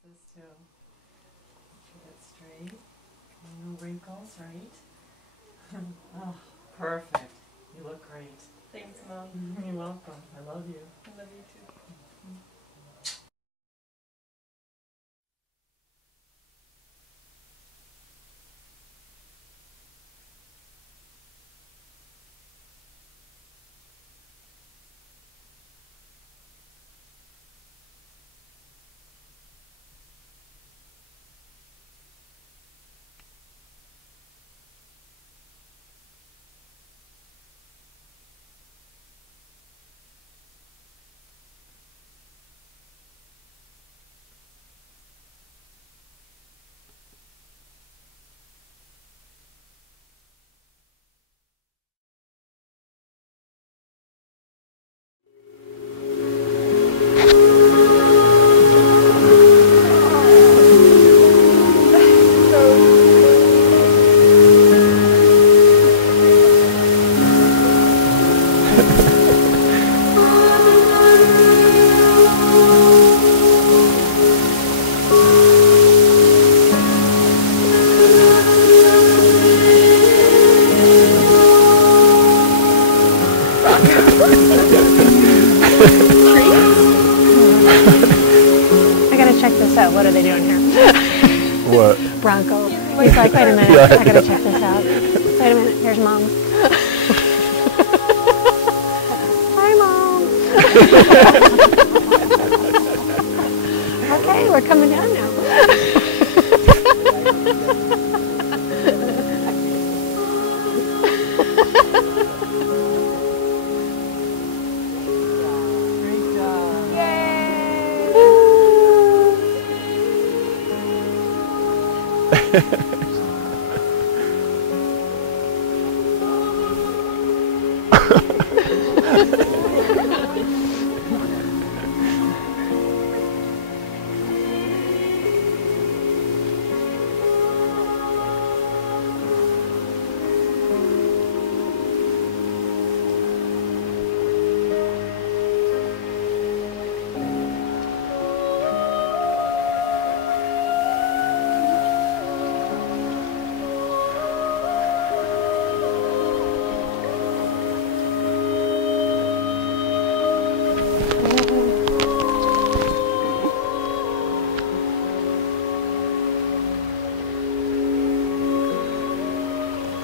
this too. Get it straight. No wrinkles, right? Oh, perfect. You look great. Thanks, Mom. You're welcome. I love you. I love you too. I gotta check this out. What are they doing here? What? Bronco. He's like, wait a minute, Yeah, I gotta check this out. Wait a minute, here's Mom. Hi, Mom. Okay, we're coming down now.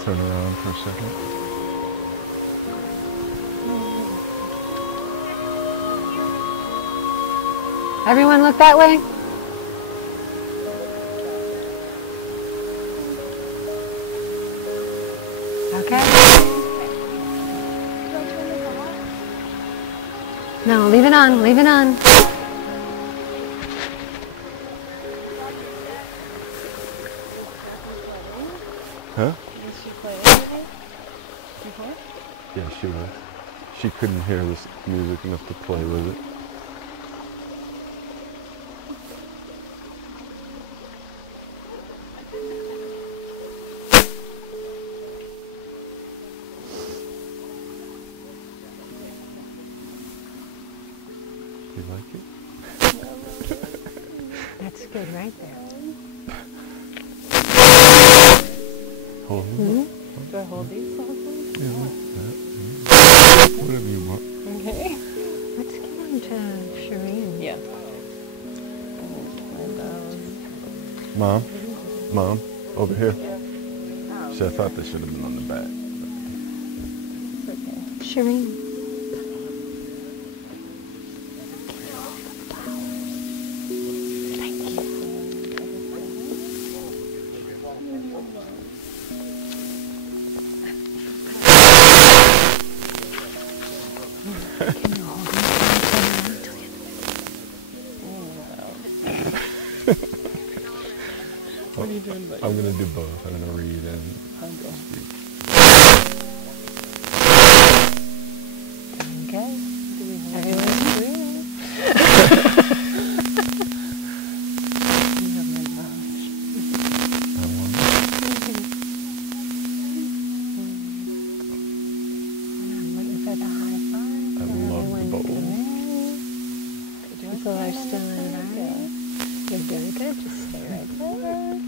Turn around for a second. Everyone look that way. Okay. No, leave it on, leave it on. Huh? Did she play anything before? Yeah, she was. She couldn't hear this music enough to play with it. You like it? That's good right there. Hold it. Mm-hmm. Do I hold these also? Yeah, like that. Yeah. Whatever you want. Okay. Let's give them to Shireen. Yeah. My vows. Mom? Mom? Over here. See, I thought they should have been on the back. Shireen. Thank you. Can you hold them? What are you doing? I'm going to do both. I'm going to read and speak. Okay. Everyone's free. You have my vows. I want I'm waiting for the high five. I love the bowl. People are still in, right? You're doing good. Just stay right there.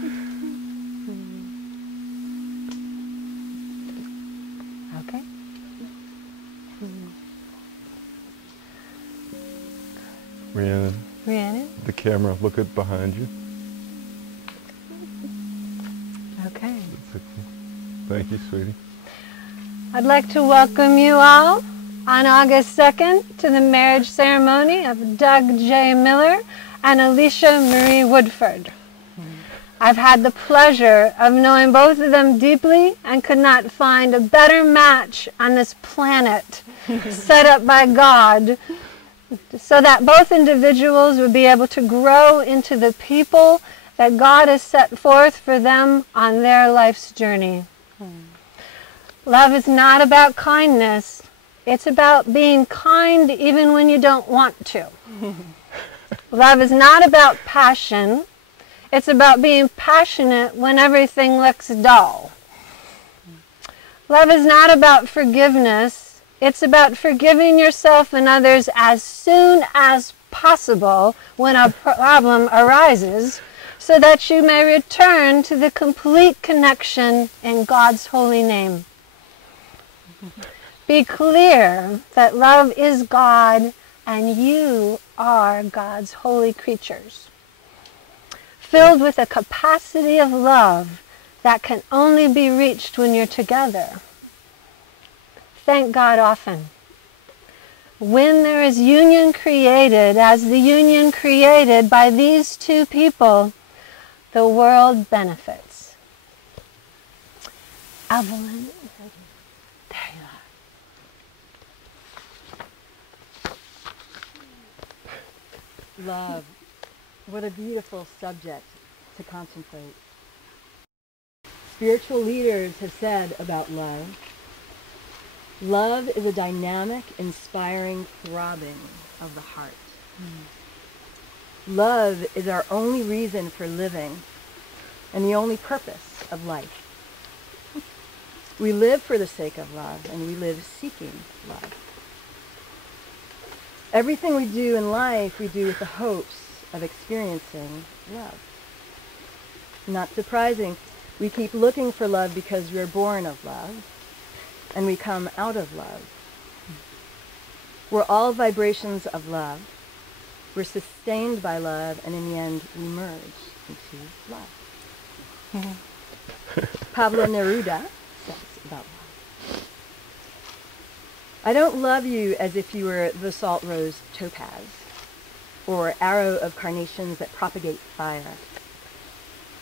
Okay. Rhiannon, Rhiannon? the camera, look at behind you. Okay. Thank you, sweetie. I'd like to welcome you all on August 2nd to the marriage ceremony of Doug J. Miller and Elicia Marie Woodford. I've had the pleasure of knowing both of them deeply and could not find a better match on this planet set up by God so that both individuals would be able to grow into the people that God has set forth for them on their life's journey. Love is not about kindness. It's about being kind even when you don't want to. Love is not about passion. It's about being passionate when everything looks dull. Love is not about forgiveness. It's about forgiving yourself and others as soon as possible when a problem arises, so that you may return to the complete connection in God's holy name. Be clear that love is God and you are God's holy creatures, filled with a capacity of love that can only be reached when you're together. Thank God often. When there is union created, as the union created by these two people, the world benefits. Evelyn, there you are. Love. What a beautiful subject to contemplate. Spiritual leaders have said about love, love is a dynamic, inspiring throbbing of the heart. Love is our only reason for living and the only purpose of life. We live for the sake of love, and we live seeking love. Everything we do in life, we do with the hopes of experiencing love. Not surprising, we keep looking for love because we're born of love, and we come out of love. We're all vibrations of love. We're sustained by love, and in the end, we merge into love. Pablo Neruda says about love, I don't love you as if you were the salt rose topaz, or arrow of carnations that propagate fire.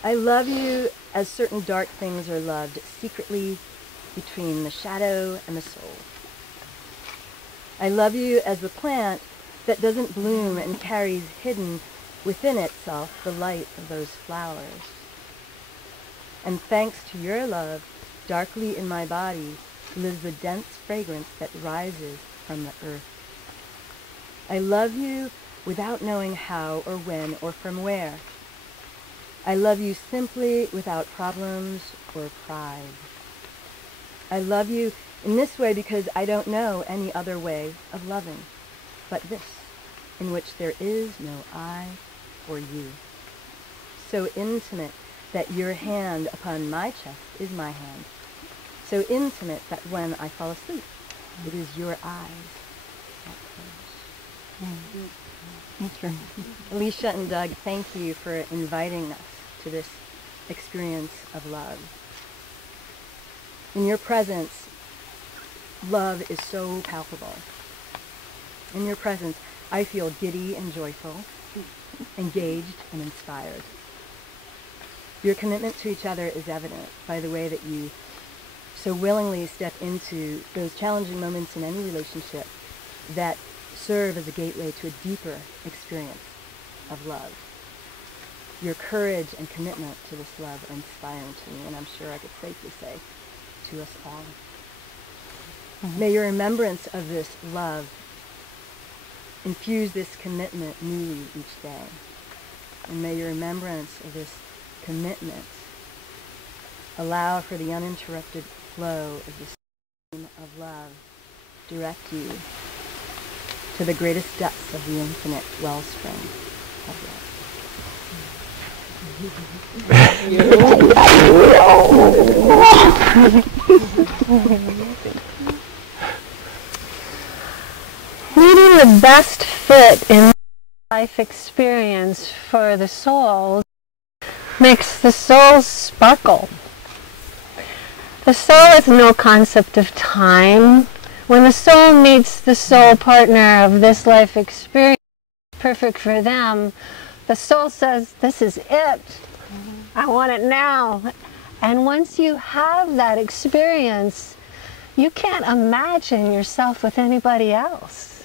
I love you as certain dark things are loved secretly between the shadow and the soul. I love you as the plant that doesn't bloom and carries hidden within itself the light of those flowers. And thanks to your love, darkly in my body lives the dense fragrance that rises from the earth. I love you without knowing how or when or from where. I love you simply without problems or pride. I love you in this way because I don't know any other way of loving but this, in which there is no I or you. So intimate that your hand upon my chest is my hand. So intimate that when I fall asleep, it is your eyes that close. Elicia and Doug, thank you for inviting us to this experience of love. In your presence, love is so palpable. In your presence, I feel giddy and joyful, engaged and inspired. Your commitment to each other is evident by the way that you so willingly step into those challenging moments in any relationship that serve as a gateway to a deeper experience of love. Your courage and commitment to this love are inspiring to me, and I'm sure I could safely say to us all. May your remembrance of this love infuse this commitment newly each day. And may your remembrance of this commitment allow for the uninterrupted flow of the stream of love direct you to the greatest depths of the infinite wellspring of love. Needing the best fit in life experience for the soul makes the soul sparkle. The soul has no concept of time. When the soul meets the soul partner of this life experience, perfect for them, the soul says, this is it. I want it now. And once you have that experience, you can't imagine yourself with anybody else.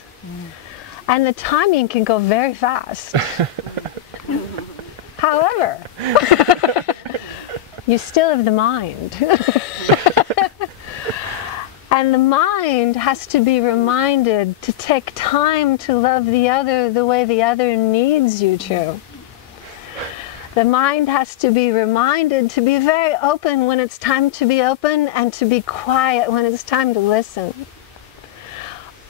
And the timing can go very fast. However, you still have the mind. And the mind has to be reminded to take time to love the other the way the other needs you to. The mind has to be reminded to be very open when it's time to be open and to be quiet when it's time to listen.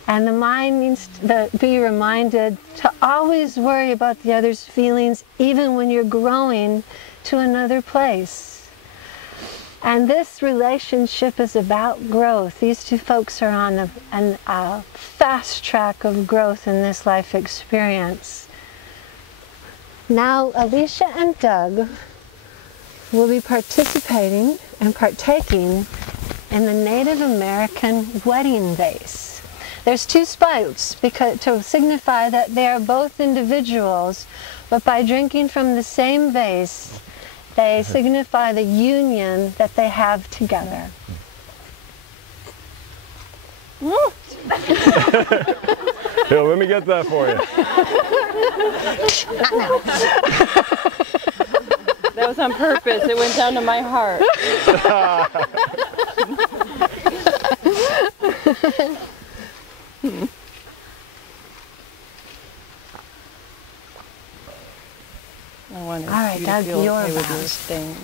And the mind needs to be reminded to always worry about the other's feelings even when you're growing to another place. And this relationship is about growth. These two folks are on a fast track of growth in this life experience. Now, Elicia and Doug will be participating and partaking in the Native American wedding vase. There's two spouts to signify that they are both individuals, but by drinking from the same vase, they signify the union that they have together. Here, let me get that for you. Not now. That was on purpose. It went down to my heart. I wanted All right, you Doug, to feel your okay with your vows. stain.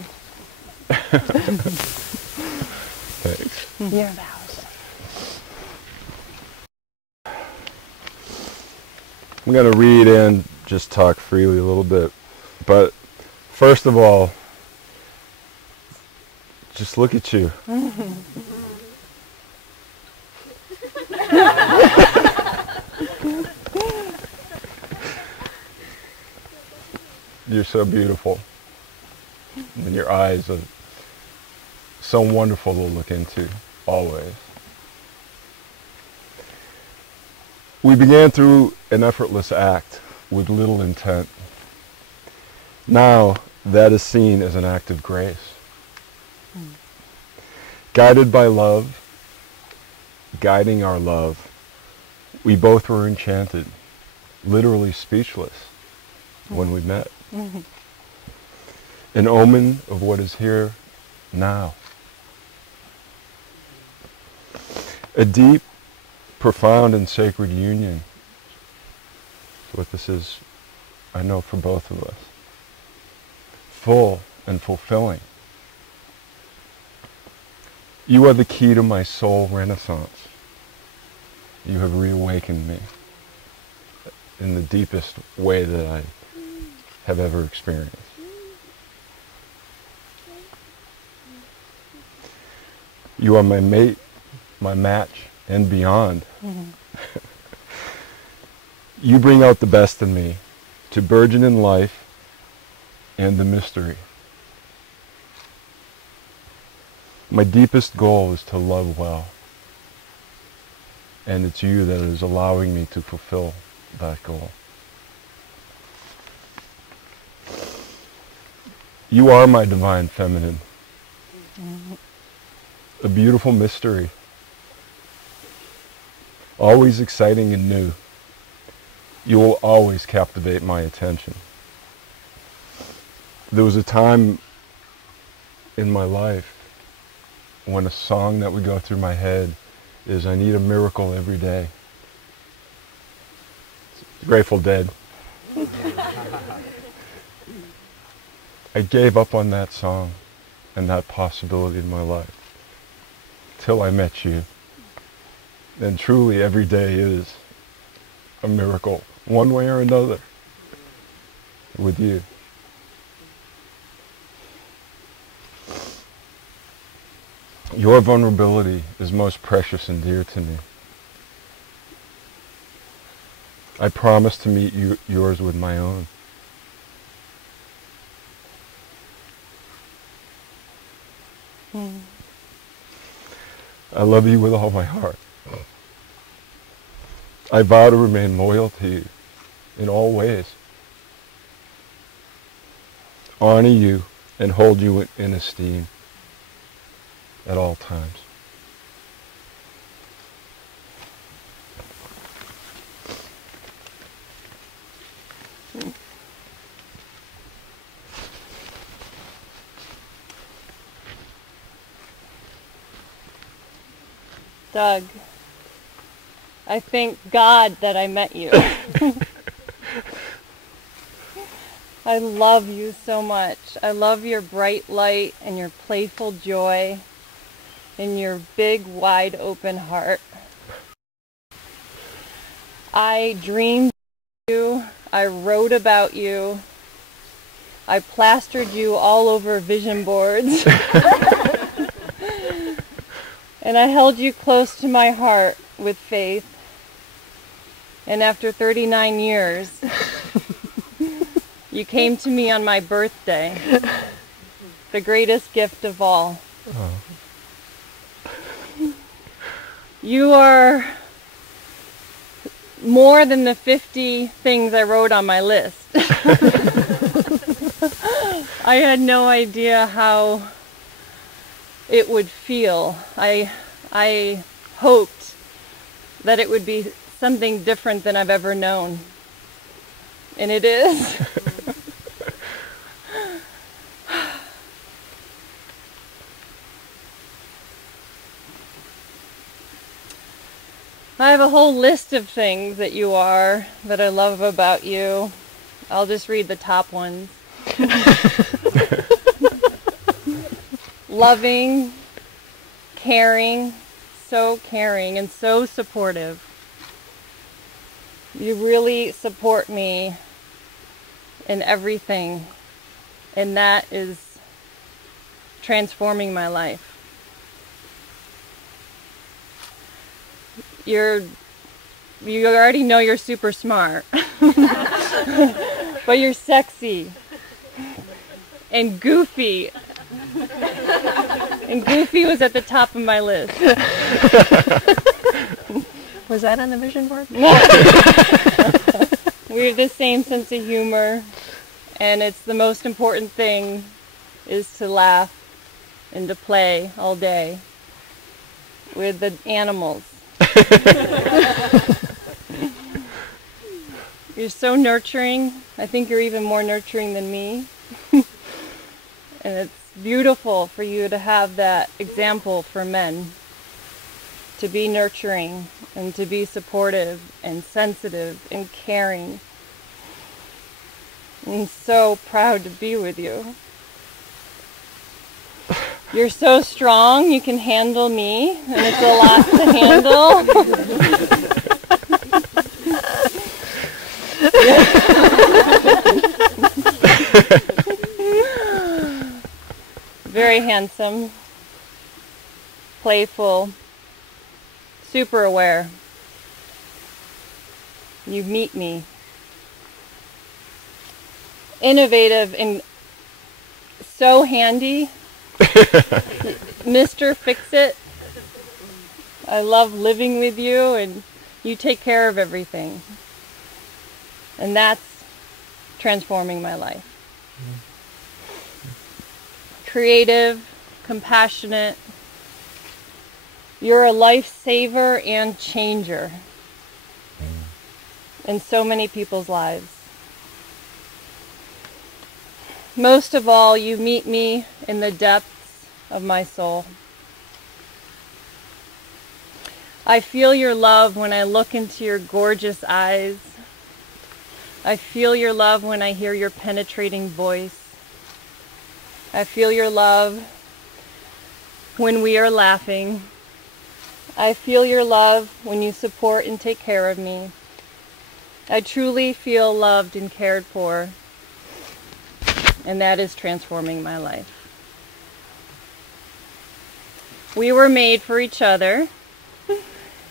Thanks. Your vows. I'm going to read and just talk freely a little bit. But first of all, just look at you. You're so beautiful. And your eyes are so wonderful to look into, always. We began through an effortless act with little intent. Now that is seen as an act of grace. Guided by love, guiding our love, we both were enchanted, literally speechless when we met. An omen of what is here now. A deep, profound, and sacred union. That's what this is, I know, for both of us. Full and fulfilling. You are the key to my soul renaissance. You have reawakened me in the deepest way that I have ever experienced. You are my mate, my match, and beyond. You bring out the best in me, to burgeon in life and the mystery. My deepest goal is to love well, and it's you that is allowing me to fulfill that goal. You are my divine feminine, a beautiful mystery, always exciting and new. You will always captivate my attention. There was a time in my life when a song that would go through my head is, I need a miracle every day. Grateful Dead. I gave up on that song and that possibility in my life till I met you. And truly every day is a miracle, one way or another, with you. Your vulnerability is most precious and dear to me. I promise to meet yours with my own. I love you with all my heart. I vow to remain loyal to you in all ways. Honor you and hold you in esteem at all times. Doug, I thank God that I met you. I love you so much. I love your bright light and your playful joy and your big, wide open heart. I dreamed of you. I wrote about you. I plastered you all over vision boards. And I held you close to my heart with faith. And after 39 years, you came to me on my birthday, the greatest gift of all. Oh. You are more than the 50 things I wrote on my list. I had no idea how it would feel. I hoped that it would be something different than I've ever known. And it is. I have a whole list of things that you are, that I love about you. I'll just read the top ones. Loving, caring, so caring and so supportive. You really support me in everything, and that is transforming my life. You already know you're super smart, but you're sexy and goofy. And Goofy was at the top of my list. Was that on the vision board? We have the same sense of humor, and it's the most important thing is to laugh and to play all day with the animals. You're so nurturing. I think you're even more nurturing than me. And it's beautiful for you to have that example for men, to be nurturing and to be supportive and sensitive and caring. I'm so proud to be with you. You're so strong, you can handle me, and it's a lot to handle. Very handsome, playful, super aware. You meet me. Innovative and so handy. Mr. Fix-It. I love living with you, and you take care of everything. And that's transforming my life. Creative, compassionate. You're a lifesaver and changer in so many people's lives. Most of all, you meet me in the depths of my soul. I feel your love when I look into your gorgeous eyes. I feel your love when I hear your penetrating voice. I feel your love when we are laughing. I feel your love when you support and take care of me. I truly feel loved and cared for, and that is transforming my life. We were made for each other.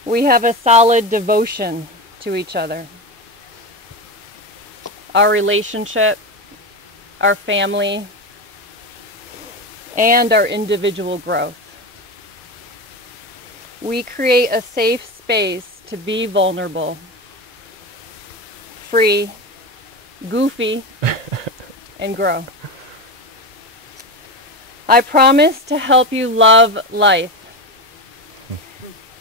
We have a solid devotion to each other. Our relationship, our family, and our individual growth. We create a safe space to be vulnerable, free, goofy, and grow. I promise to help you love life,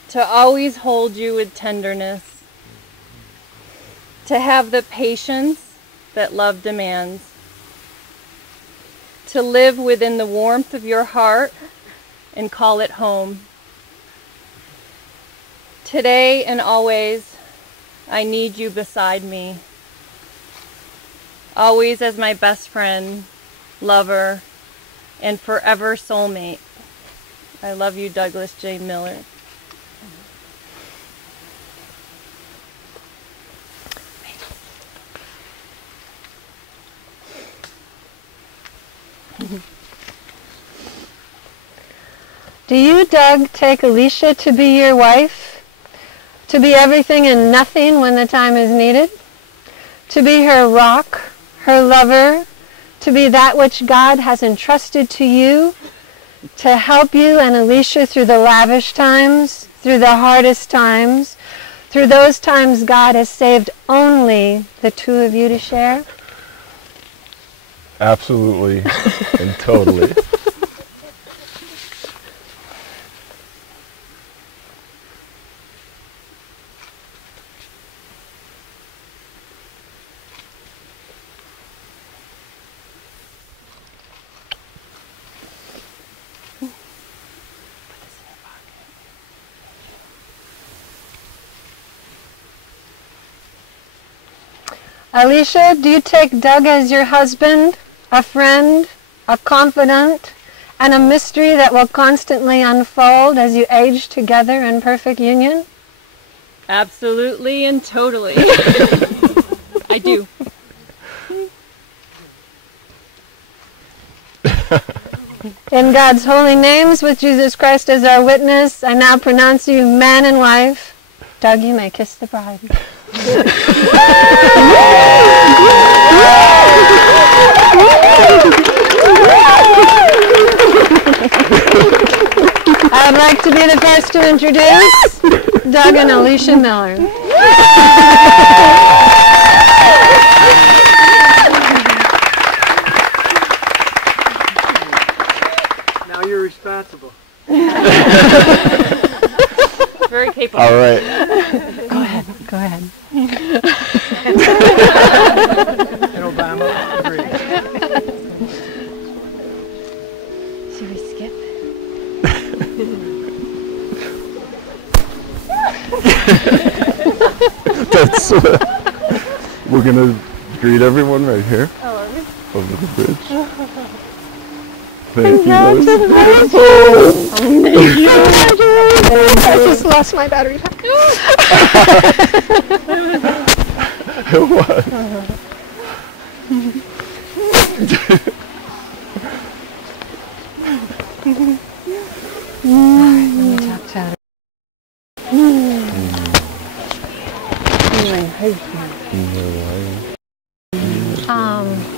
to always hold you with tenderness, to have the patience that love demands, to live within the warmth of your heart and call it home. Today and always, I need you beside me, always as my best friend, lover, and forever soulmate. I love you, Douglas J. Miller. Do you, Doug, take Elicia to be your wife? To be everything and nothing when the time is needed? To be her rock, her lover? To be that which God has entrusted to you? To help you and Elicia through the lavish times, through the hardest times, through those times God has saved only the two of you to share? Absolutely and totally. Elicia, do you take Doug as your husband, a friend, a confidant, and a mystery that will constantly unfold as you age together in perfect union? Absolutely and totally. I do. In God's holy names, with Jesus Christ as our witness, I now pronounce you man and wife. Doug, you may kiss the bride. I'd like to be the first to introduce Doug and Elicia Miller. Now you're responsible. Very capable. All right. Go ahead. Go ahead. And Obama agrees. Should we skip? That's we're gonna greet everyone right here over the bridge. Thank you, guys. I just lost my battery pack. What? Let me talk to her.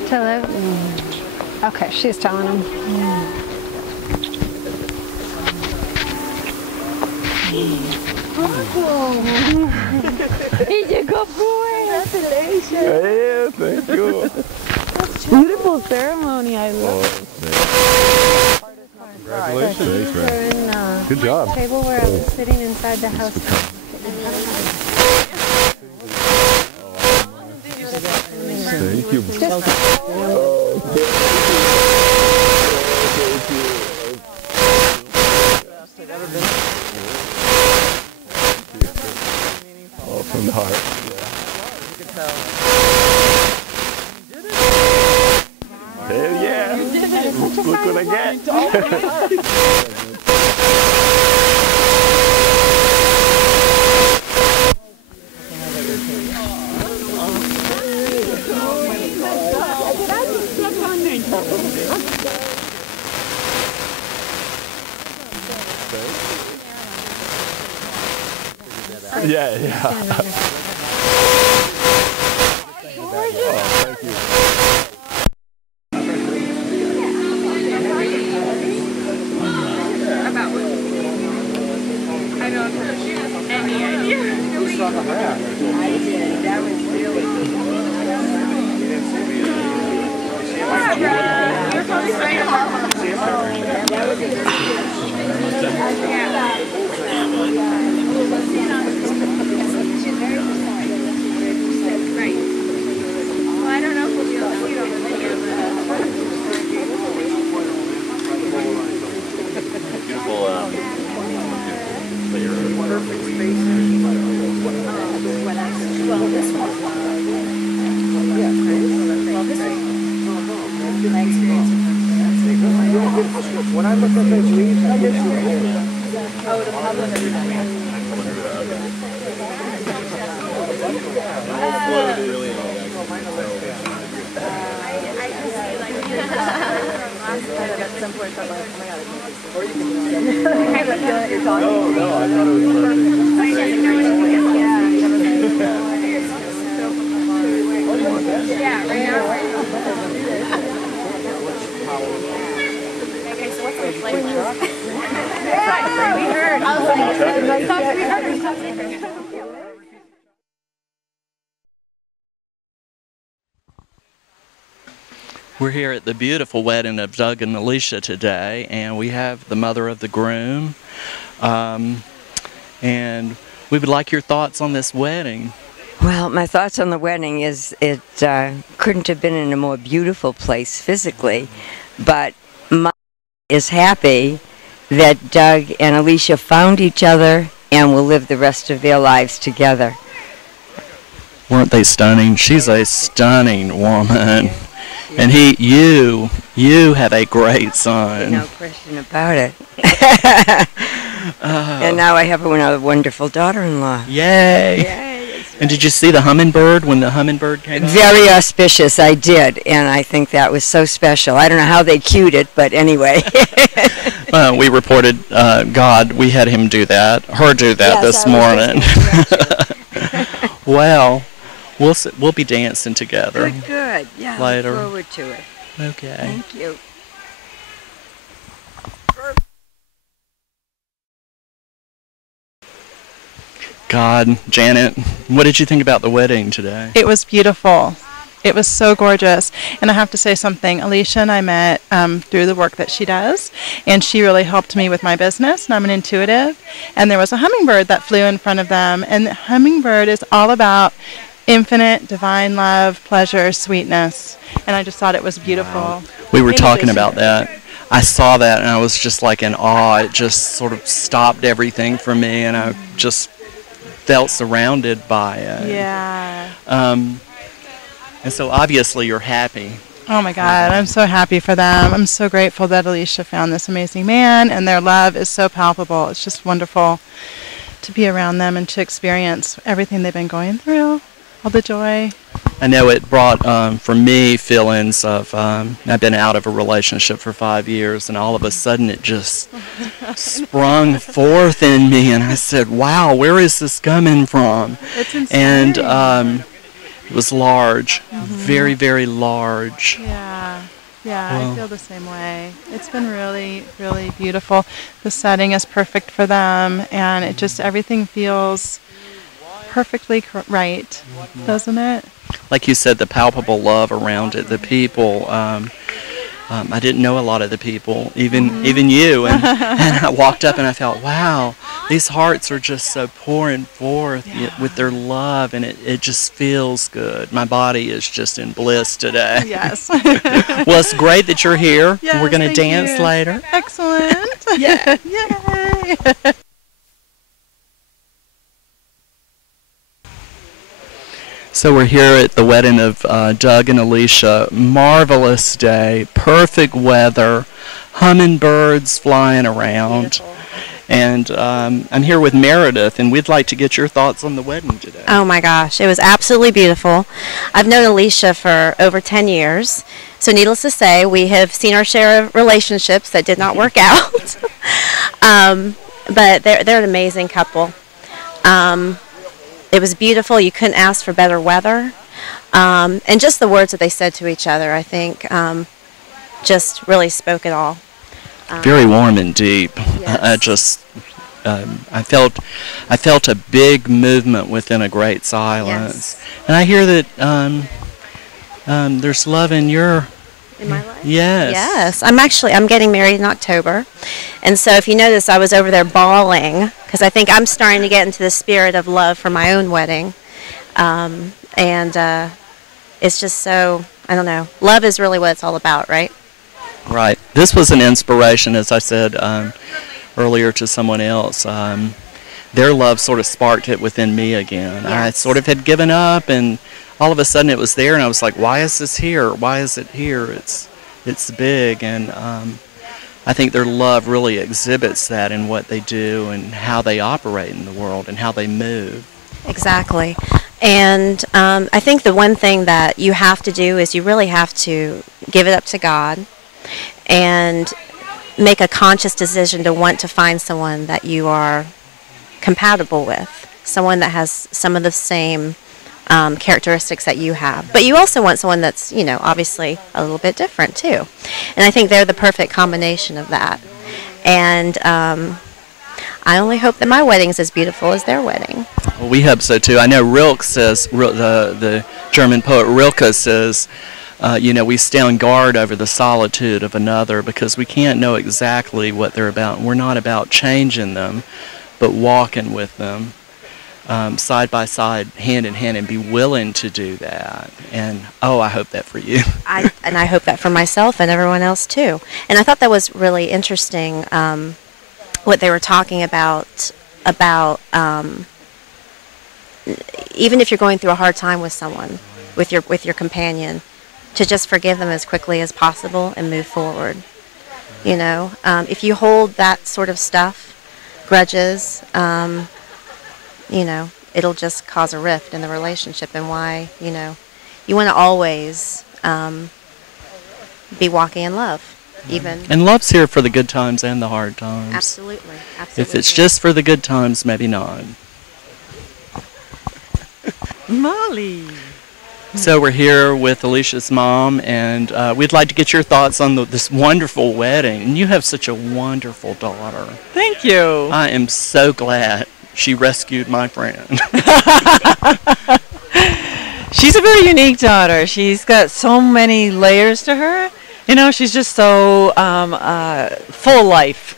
To live? Okay, she's telling him. He's a good boy. That's Elicia. Yeah, thank you. Beautiful ceremony. I love it. Congratulations. We're in Good job. the table where I was sitting inside the house. Thank you. All from the heart. Hell yeah! Look what I get! Yeah, yeah. Oh, thank you. I don't have any idea. Who saw the hat? I did. That was really good. You're probably right about That was a good right. Well, I don't know if we'll be able to see it on the video, Perfect spacing. well, this one. Yeah. Well, this one. My experience. When I look at those leaves, I get to Oh, the public. We're here at the beautiful wedding of Doug and Elicia today, and we have the mother of the groom. And we would like your thoughts on this wedding. Well, my thoughts on the wedding is it couldn't have been in a more beautiful place physically, but Mom is happy that Doug and Elicia found each other and will live the rest of their lives together. Weren't they stunning? She's a stunning woman. And you have a great son. No question about it. And now I have another wonderful daughter-in-law. Yay! Yay. And did you see the hummingbird when the hummingbird came out? Very auspicious, I did, and I think that was so special. I don't know how they cued it, but anyway. We reported God. We had him do that, her do that this morning. Well, we'll be dancing together. Good. Yeah, later. look forward to it. Okay. Thank you. God, Janet, what did you think about the wedding today? It was beautiful. It was so gorgeous. And I have to say something. Elicia and I met through the work that she does, and she really helped me with my business, and I'm an intuitive. And there was a hummingbird that flew in front of them, and the hummingbird is all about infinite, divine love, pleasure, sweetness. And I just thought it was beautiful. Wow. We were talking about that. I saw that, and I was just like in awe. It just sort of stopped everything for me, and I just felt surrounded by it. Yeah. And so obviously you're happy. Oh my God, I'm so happy for them. I'm so grateful that Elicia found this amazing man, and their love is so palpable. It's just wonderful to be around them and to experience everything they've been going through, all the joy. I know it brought, for me, feelings of, I've been out of a relationship for 5 years, and all of a sudden it just sprung forth in me, and I said, wow, where is this coming from? It's insane. And it was large, very, very large. Yeah, Well, I feel the same way. It's been really, really beautiful. The setting is perfect for them, and it just, everything feels perfectly right, doesn't it? Like you said, the palpable love around it, the people. I didn't know a lot of the people, even you, and I walked up and I felt, wow, these hearts are just so pouring forth with their love, and it just feels good. My body is just in bliss today. Yes. Well, it's great that you're here. Yes, we're going to thank dance you. later. Excellent. Yeah. Yay. So we're here at the wedding of Doug and Elicia. Marvelous day, perfect weather, hummingbirds flying around. Beautiful. And I'm here with Meredith, and we'd like to get your thoughts on the wedding today. Oh my gosh, it was absolutely beautiful. I've known Elicia for over 10 years, so needless to say, we have seen our share of relationships that did not work out. But they're an amazing couple. it was beautiful. You couldn't ask for better weather. And just the words that they said to each other, I think, just really spoke it all. Very warm and deep. Yes. I felt a big movement within a great silence. Yes. And I hear that there's love in your... In my life? Yes. Yes. I'm getting married in October. And so if you notice, I was over there bawling because I think I'm starting to get into the spirit of love for my own wedding. It's just so, I don't know, love is really what it's all about, right? Right. This was an inspiration, as I said earlier to someone else. Their love sort of sparked it within me again. Yes. I sort of had given up, and all of a sudden it was there, and I was like, why is this here? Why is it here? It's big, and I think their love really exhibits that in what they do and how they operate in the world and how they move. Exactly. And I think the one thing that you have to do is you really have to give it up to God and make a conscious decision to want to find someone that you are compatible with, someone that has some of the same characteristics that you have. But you also want someone that's, obviously a little bit different too. And I think they're the perfect combination of that. And I only hope that my wedding is as beautiful as their wedding. Well, we hope so too. I know Rilke says, the German poet Rilke says, we stay on guard over the solitude of another because we can't know exactly what they're about. We're not about changing them, but walking with them side by side, hand in hand, and be willing to do that. And, I hope that for you. And I hope that for myself and everyone else too. And I thought that was really interesting, what they were talking about even if you're going through a hard time with someone, with your companion, to just forgive them as quickly as possible and move forward. If you hold that sort of stuff, grudges, it'll just cause a rift in the relationship, and why, you want to always be walking in love. Even. And love's here for the good times and the hard times. Absolutely. If it's just for the good times, maybe not. Molly. So we're here with Elicia's mom, and we'd like to get your thoughts on this wonderful wedding. And you have such a wonderful daughter. Thank you. I am so glad she rescued my friend. She's a very unique daughter. She's got so many layers to her. She's just so full of life.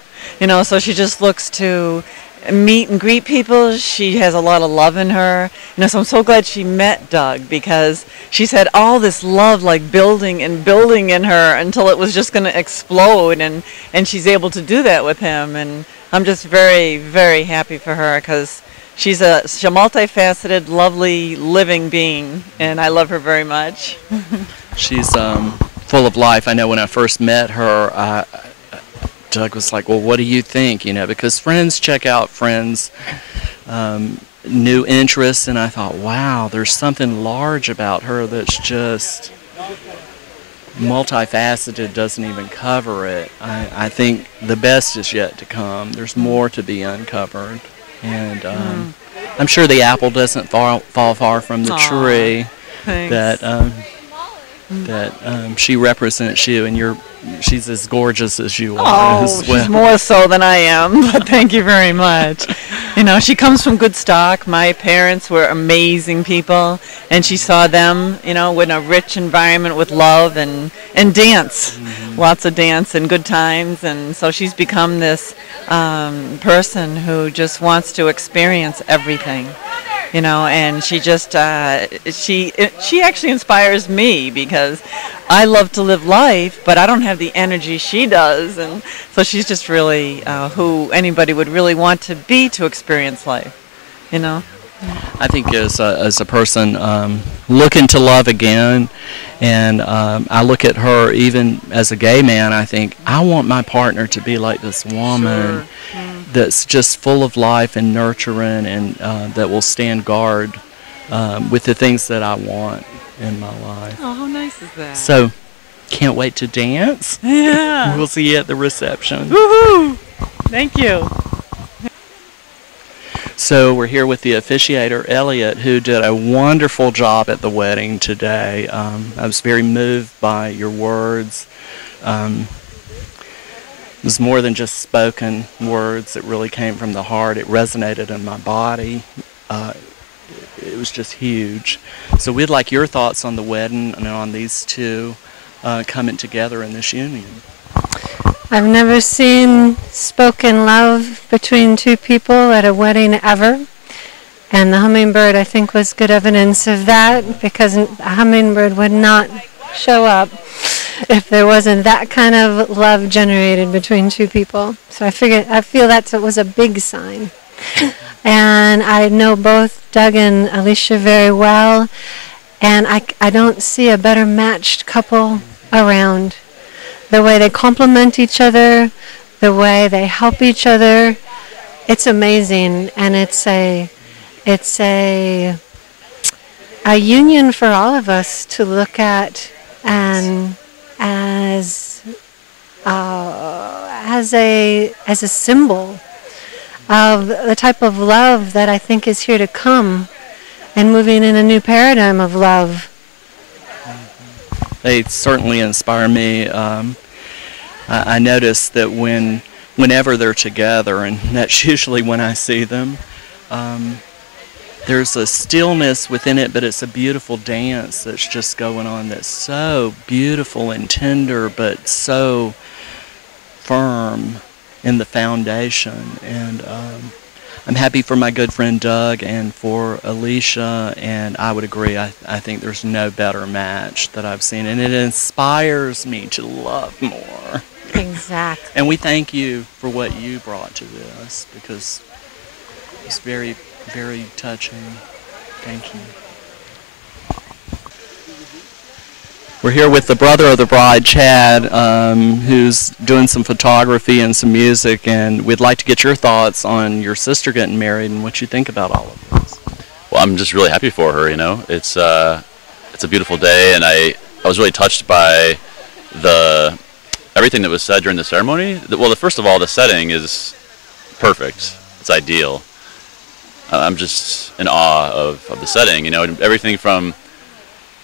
So she just looks to meet and greet people. She has a lot of love in her. So I'm so glad she met Doug, because she's had all this love like building and building in her until it was just going to explode, and she's able to do that with him. And I'm just very, very happy for her, because she's a multifaceted, lovely, living being, and I love her very much. She's full of life. I know when I first met her, Doug was like, well, what do you think? Because friends check out friends' new interests, and I thought, wow, there's something large about her that's just multifaceted, doesn't even cover it. I think the best is yet to come. There's more to be uncovered, and I'm sure the apple doesn't fall far from the tree. Thanks. That she represents you, and she's as gorgeous as you are as well. She's more so than I am, but thank you very much. She comes from good stock. My parents were amazing people, and she saw them, in a rich environment with love and dance, lots of dance and good times, and so she's become this person who just wants to experience everything. And she just, she actually inspires me, because I love to live life, but I don't have the energy she does. And so she's just really who anybody would really want to be to experience life, I think as a person looking to love again, and I look at her even as a gay man, I think, I want my partner to be like this woman. Sure. That's just full of life and nurturing, and that will stand guard with the things that I want in my life. Oh, how nice is that? So, can't wait to dance. Yeah. We'll see you at the reception. Woohoo! Thank you. So we're here with the officiator, Elliot, who did a wonderful job at the wedding today. I was very moved by your words. It was more than just spoken words. It really came from the heart. It resonated in my body. It was just huge. So we'd like your thoughts on the wedding and on these two coming together in this union. I've never seen spoken love between two people at a wedding ever. And the hummingbird, I think, was good evidence of that, because a hummingbird would not show up if there wasn't that kind of love generated between two people. So I feel that was a big sign. And I know both Doug and Elicia very well, and I don't see a better matched couple around. The way they complement each other, the way they help each other, it's amazing, and it's a union for all of us to look at and as a symbol of the type of love that I think is here to come, and moving in a new paradigm of love. They certainly inspire me. I notice that whenever they're together, and that's usually when I see them, there's a stillness within it, but it's a beautiful dance that's just going on that's so beautiful and tender, but so firm in the foundation. And I'm happy for my good friend Doug and for Elicia, and I would agree. I think there's no better match that I've seen, and it inspires me to love more. Exactly. And we thank you for what you brought to this, because it's very, very touching. Thank you. We're here with the brother of the bride, Chad, who's doing some photography and some music, and we'd like to get your thoughts on your sister getting married and what you think about all of this. Well, I'm just really happy for her, you know. It's a beautiful day, and I was really touched by everything that was said during the ceremony. Well, first of all, the setting is perfect. It's ideal. I'm just in awe of the setting, you know, everything from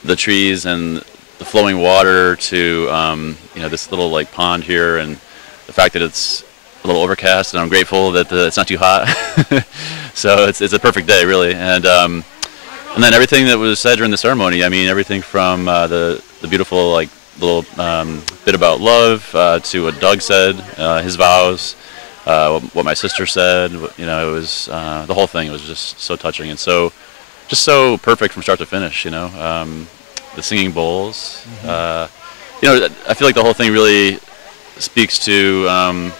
the trees and the flowing water to you know, this little like pond here, and the fact that it's a little overcast, and I'm grateful that it's not too hot. So it's a perfect day, really. And then everything that was said during the ceremony. I mean, everything from the beautiful like little bit about love to what Doug said, his vows, what my sister said. You know, it was the whole thing was just so touching and so perfect from start to finish. You know. The singing bowls, you know, I feel like the whole thing really speaks to,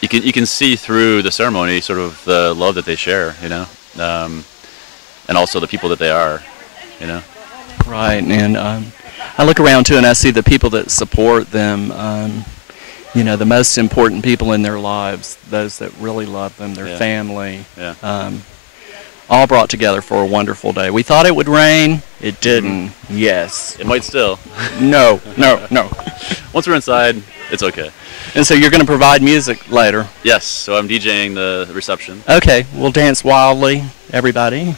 you can see through the ceremony sort of the love that they share, you know, and also the people that they are, you know. Right, and I look around too and I see the people that support them, you know, the most important people in their lives, those that really love them, their family. Yeah. All brought together for a wonderful day. We thought it would rain. It didn't. Yes. It might still. No. Once we're inside, it's okay. And so you're going to provide music later? Yes. So I'm DJing the reception. Okay. We'll dance wildly, everybody.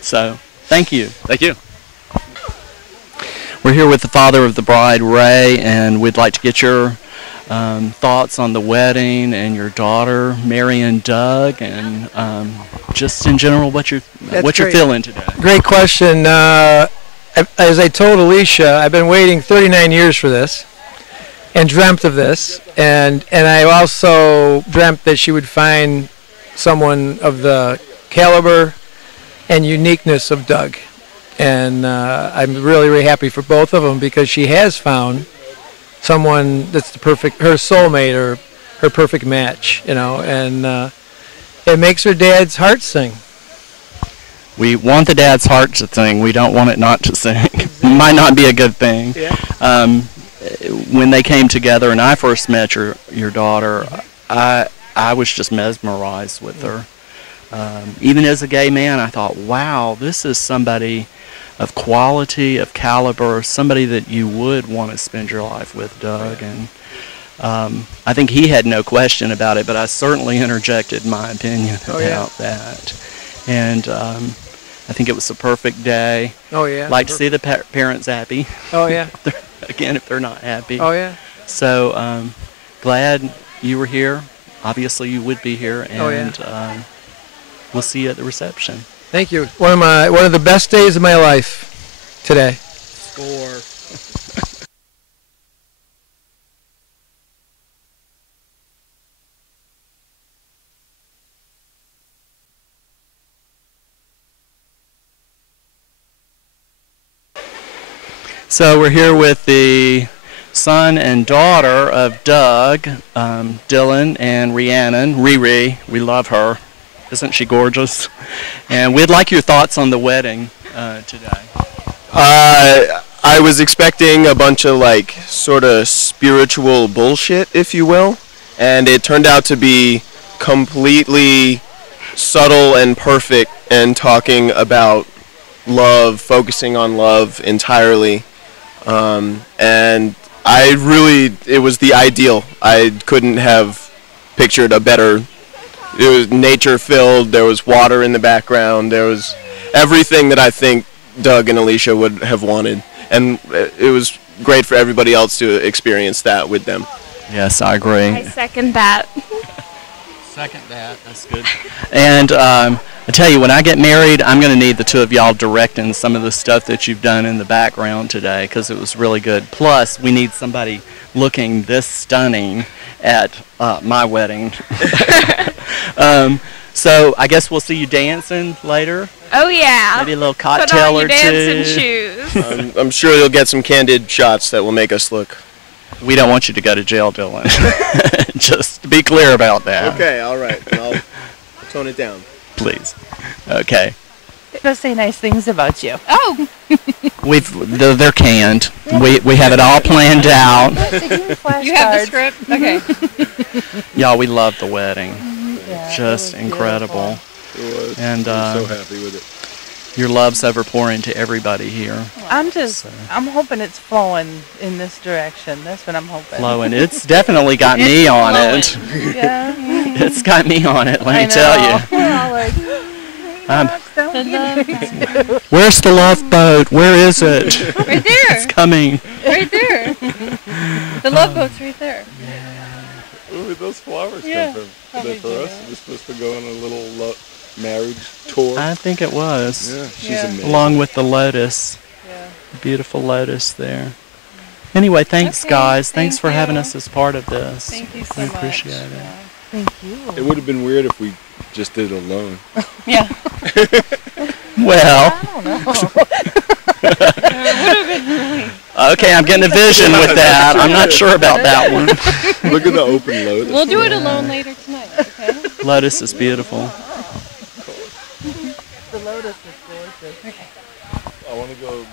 So, thank you. Thank you. We're here with the father of the bride, Ray, and we'd like to get your thoughts on the wedding and your daughter, Mary and Doug, and just in general what you're feeling today. Great question. As I told Elicia, I've been waiting 39 years for this, and dreamt of this, and I also dreamt that she would find someone of the caliber and uniqueness of Doug, and I'm really, really happy for both of them, because she has found someone that's her soulmate, or her perfect match, you know, and it makes her dad's heart sing. We want the dad's heart to sing. We don't want it not to sing. Might not be a good thing. Yeah. When they came together and I first met your daughter, I was just mesmerized with her. Even as a gay man, I thought, wow, this is somebody of quality, of caliber, somebody that you would want to spend your life with, Doug. And I think he had no question about it, but I certainly interjected my opinion Oh, yeah. about that. And I think it was a perfect day. Oh, yeah. Like to see the parents happy. Oh, yeah. Again, if they're not happy. Oh, yeah. So glad you were here. Obviously, you would be here, and Oh, yeah. We'll see you at the reception. Thank you. One of the best days of my life today. Score. So we're here with the son and daughter of Doug, Dylan, and Rhiannon. Riri, we love her. Isn't she gorgeous? And we'd like your thoughts on the wedding today. I was expecting a bunch of like sort of spiritual bullshit, if you will, and it turned out to be completely subtle and perfect and talking about love, focusing on love entirely. And it was the ideal. I couldn't have pictured a better. It was nature filled, there was water in the background, there was everything that I think Doug and Elicia would have wanted. And it was great for everybody else to experience that with them. Yes, I agree. I second that. Second that, that's good. And I tell you, when I get married, I'm going to need the two of y'all directing some of the stuff that you've done in the background today, because it was really good. Plus, we need somebody looking this stunning at my wedding. So I guess we'll see you dancing later. Oh yeah. Maybe a little Put cocktail on your or two. dancing shoes. I'm sure you'll get some candid shots that will make us look. We don't want you to go to jail, Dylan. Just to be clear about that. Okay, all right. I'll tone it down. Please. Okay. They'll say nice things about you. Oh. They're canned. We have it all planned out. You have the script? Okay. Y'all, we love the wedding. Yeah, just incredible. It was. And I'm so happy with it. Your love's overpouring to everybody here. I'm hoping it's flowing in this direction. That's what I'm hoping. Flowing. It's definitely got me on it. Yeah. It's got me on it, let me tell you. We're all like, where's the love boat? Where is it? Right there. It's coming. Right there. The love boat's right there. Where did those flowers Yeah, come from? probably Are they for us? Julia. We're supposed to go on a little marriage tour. I think it was. Yeah, she's amazing. Along with the lotus. Yeah. The beautiful lotus there. Anyway, thanks guys. Thanks for having you. us as part of this. Thank you so we much. appreciate it. Yeah. Thank you. It would have been weird if we just did it alone. Yeah. Well. I don't know. Okay, I'm getting a vision with that. I'm not sure about that one. Look at the open lotus. We'll do it alone later tonight, okay? Lotus is beautiful. The lotus is gorgeous. Okay. I want to go.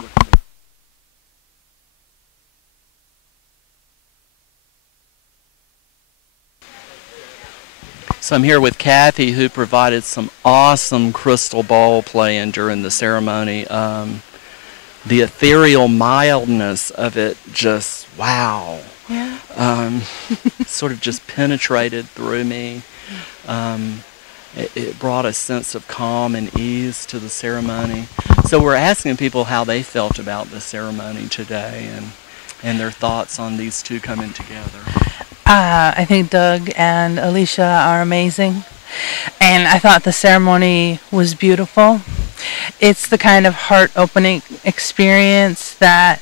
So I'm here with Kathy, who provided some awesome crystal ball playing during the ceremony. The ethereal mildness of it just, wow. Yeah. Sort of just penetrated through me. It brought a sense of calm and ease to the ceremony. So we're asking people how they felt about the ceremony today and their thoughts on these two coming together. I think Doug and Elicia are amazing, and I thought the ceremony was beautiful. It's the kind of heart-opening experience that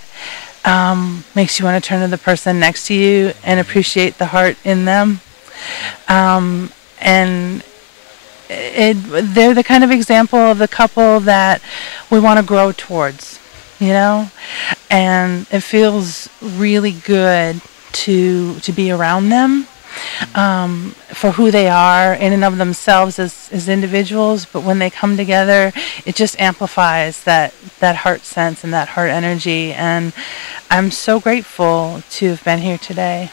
makes you want to turn to the person next to you and appreciate the heart in them. And they're the kind of example of the couple that we want to grow towards, you know? And it feels really good to be around them for who they are in and of themselves as individuals, but when they come together, it just amplifies that heart sense and that heart energy. And I'm so grateful to have been here today.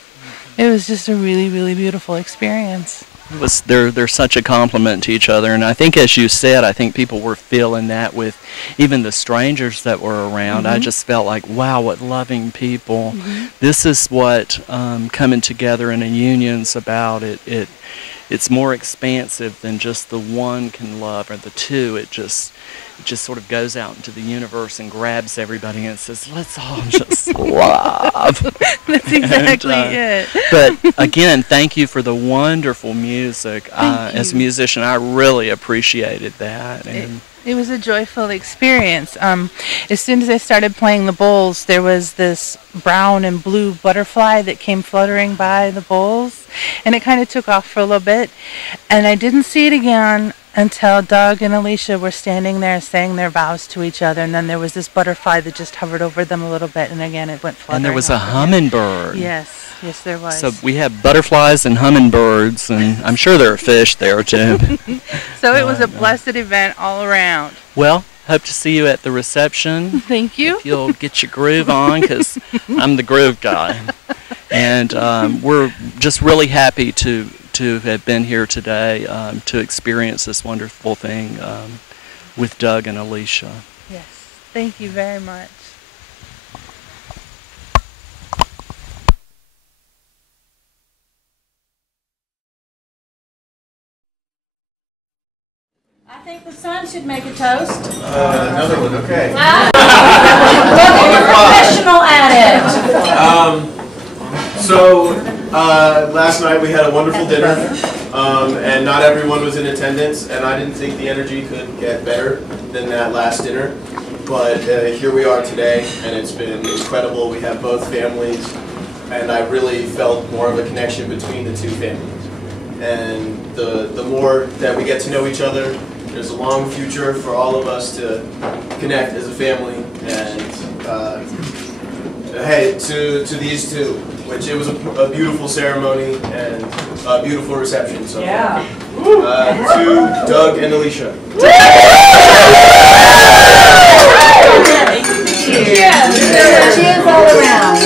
It was just a really, really beautiful experience. they're such a compliment to each other, and I think, as you said, I think people were feeling that with even the strangers that were around. I just felt like, wow, what loving people. This is what coming together in a union's about. It's more expansive than just the one can love or the two. It just sort of goes out into the universe and grabs everybody and says, let's all just love. That's exactly it. But again, thank you for the wonderful music. As a musician, I really appreciated that. And it was a joyful experience. As soon as I started playing the bowls, there was this brown and blue butterfly that came fluttering by the bowls, and it kind of took off for a little bit, and I didn't see it again until Doug and Elicia were standing there saying their vows to each other, and then there was this butterfly that just hovered over them a little bit, and again it went fluttering. And there was a hummingbird. Yes, there was. So we have butterflies and hummingbirds, and I'm sure there are fish there too. So it was a blessed event all around. Well, hope to see you at the reception. Thank you. If you'll get your groove on, because I'm the groove guy. And we're just really happy to have been here today to experience this wonderful thing with Doug and Elicia. Yes, thank you very much. I think the sun should make a toast. Another one, okay. Professional at it. Last night we had a wonderful dinner, and not everyone was in attendance, and I didn't think the energy could get better than that last dinner. But here we are today, and it's been incredible. We have both families, and I really felt more of a connection between the two families. And the more that we get to know each other, there's a long future for all of us to connect as a family. And hey, to these two, which it was a beautiful ceremony and a beautiful reception. So, yeah. To Doug and Elicia. Cheers all around.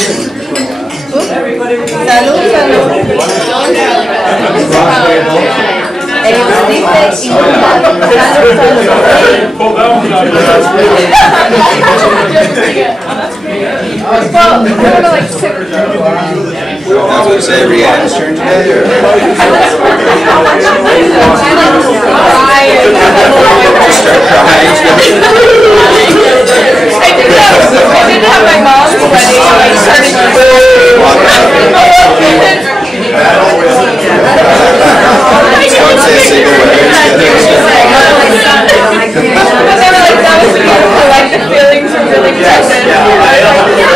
Everybody That's what say Rihanna's turn today, or? Just start crying. I didn't have my mom's wedding, so I started Don't say a single word. that was beautiful, like the feelings were really present. Hi, everyone.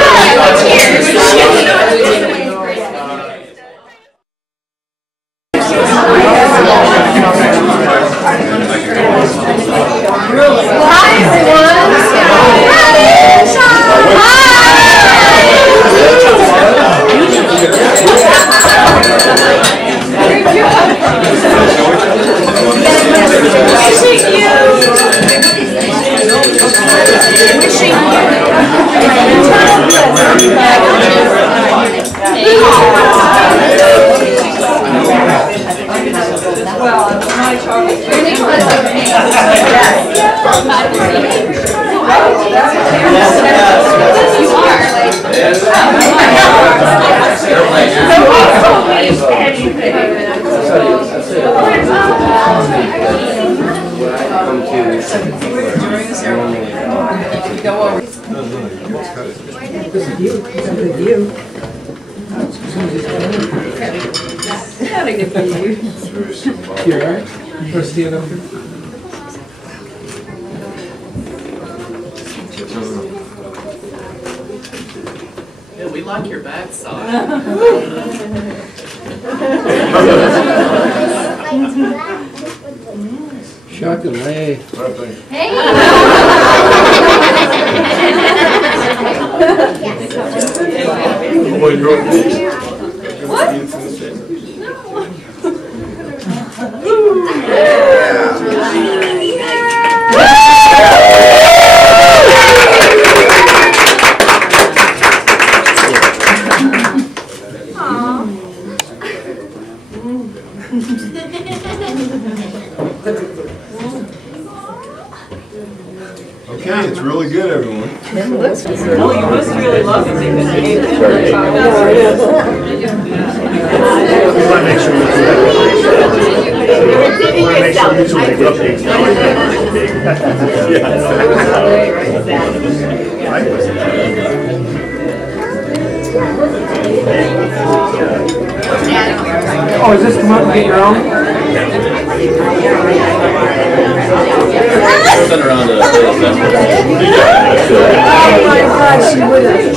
You alright? Or stand up here? Yeah, we like your backside. Chocolate. Okay, it's really good, everyone. Oh, you must really love it because you gave him the child. We want to make sure you do Oh, is this come up and get your own? Turn around to Oh my God, she would have.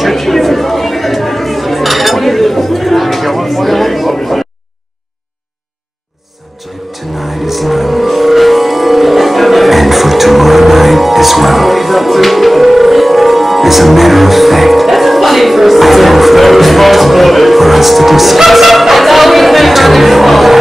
Subject tonight is love, and for tomorrow night as well. As a matter of fact, I offer for us to discuss. Tell me all that.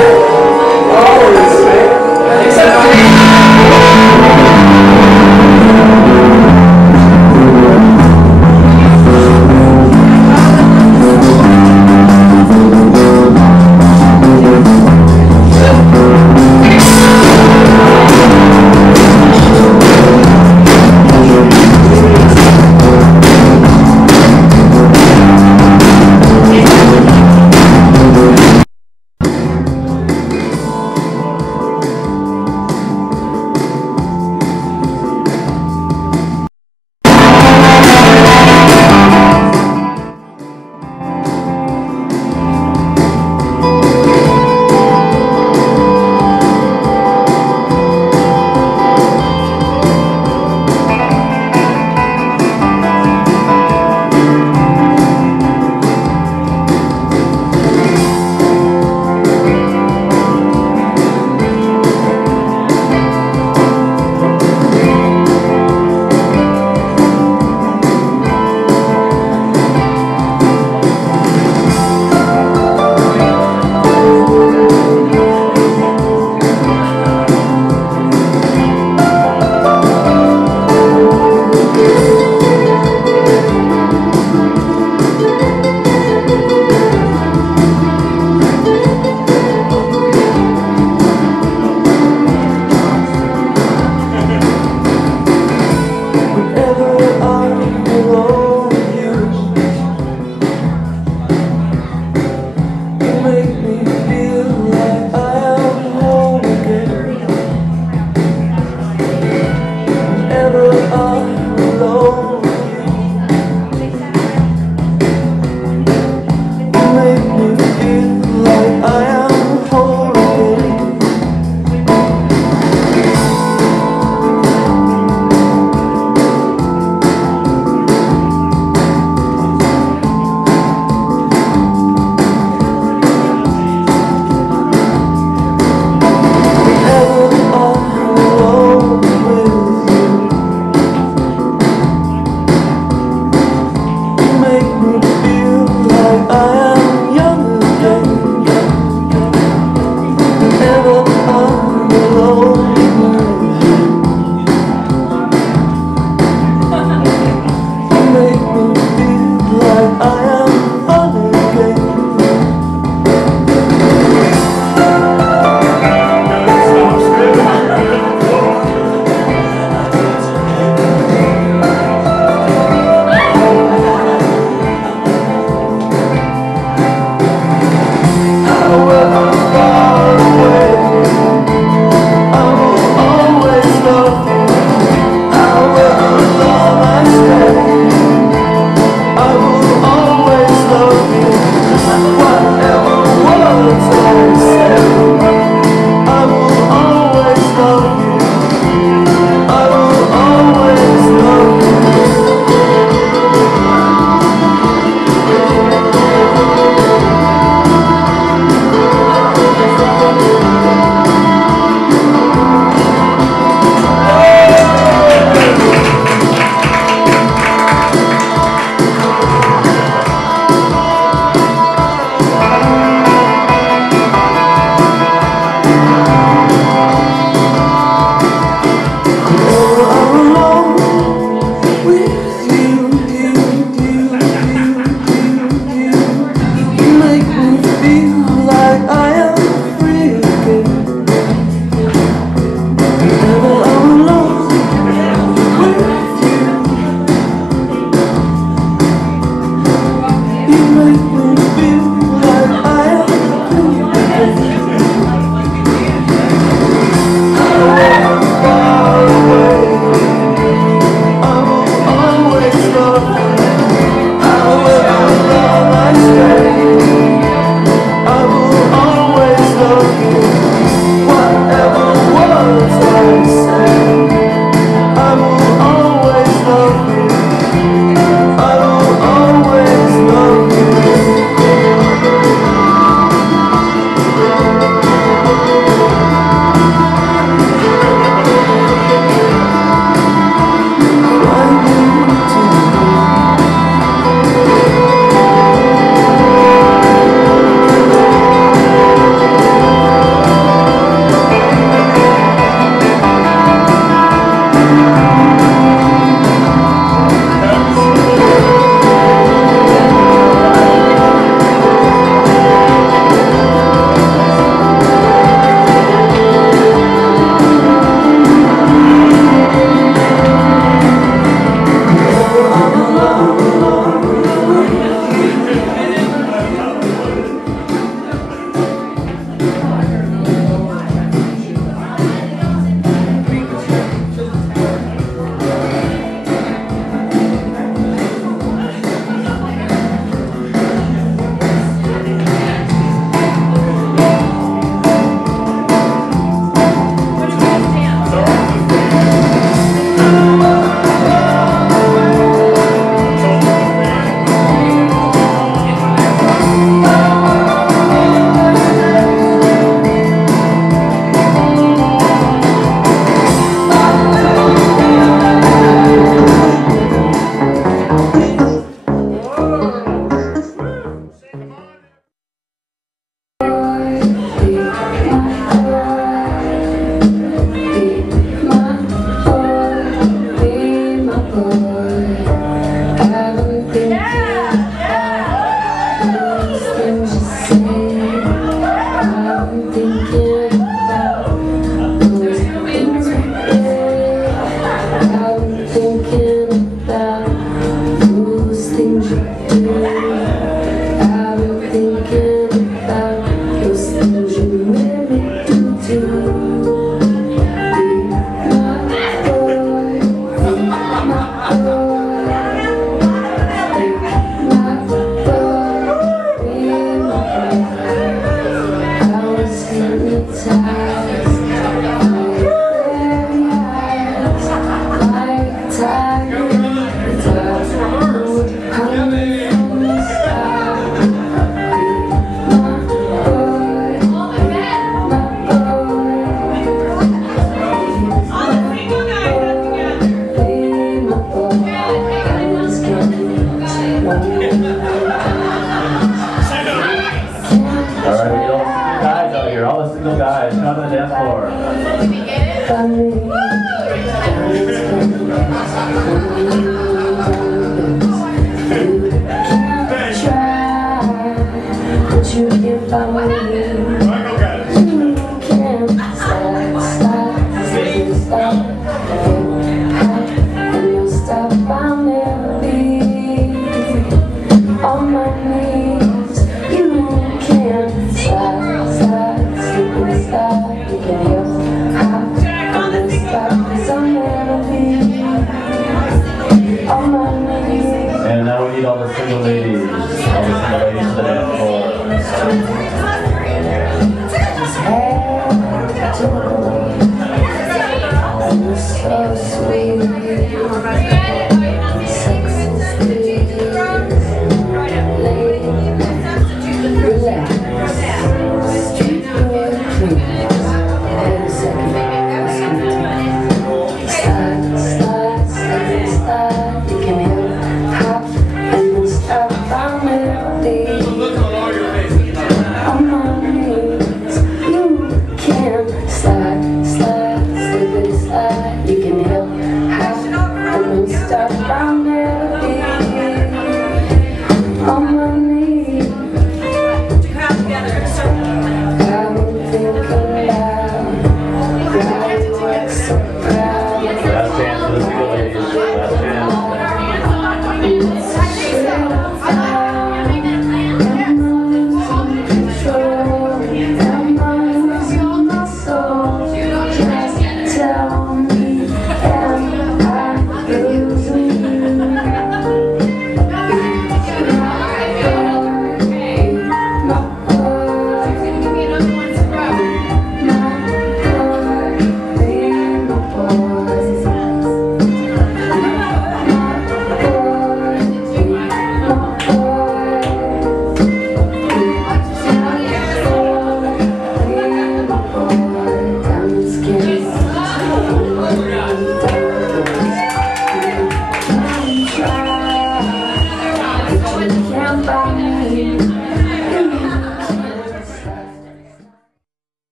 And now we need all the single ladies. All the single ladies to the dance floor.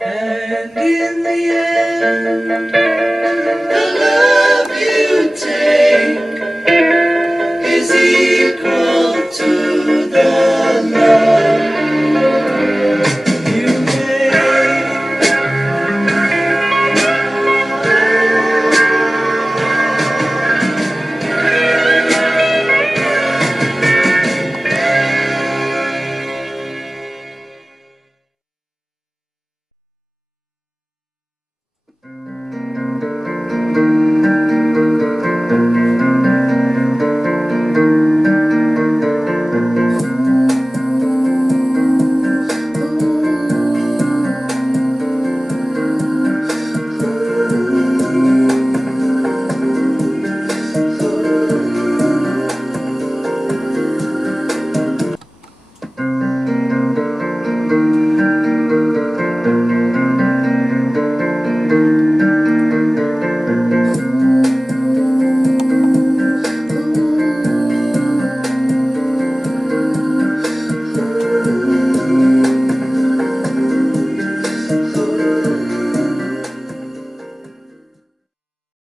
And in the end, the love you take is equal to